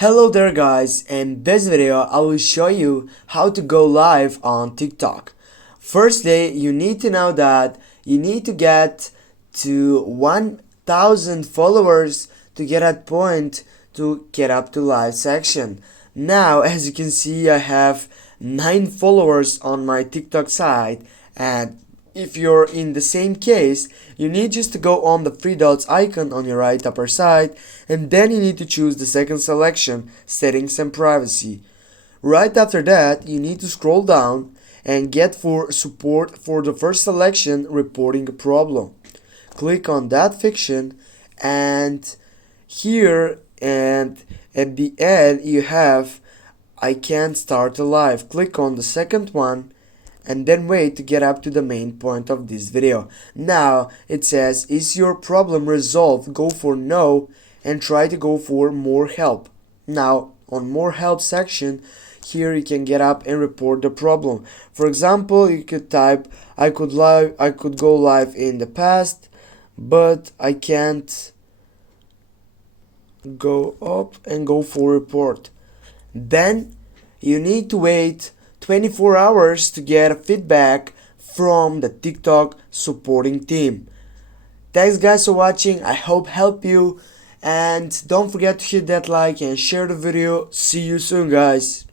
Hello there guys, in this video I will show you how to go live on TikTok. Firstly, you need to know that you need to get to 1000 followers to get at point to get up to live section. Now as you can see I have 9 followers on my TikTok site, and if you're in the same case, you need just to go on the three dots icon on your right upper side, and then you need to choose the second selection, settings and privacy. Right after that, you need to scroll down and get for support for the first selection, reporting a problem. Click on that fiction, and here and at the end you have I can't start a live. Click on the second one and then wait to get up to the main point of this video. Now it says, is your problem resolved? Go for no and try to go for more help. Now on more help section, here you can get up and report the problem. For example, you could type I could go live in the past, but I can't go up and go for report. Then you need to wait 24 hours to get a feedback from the TikTok supporting team. Thanks guys for watching, I hope help you, and don't forget to hit that like and share the video. See you soon guys.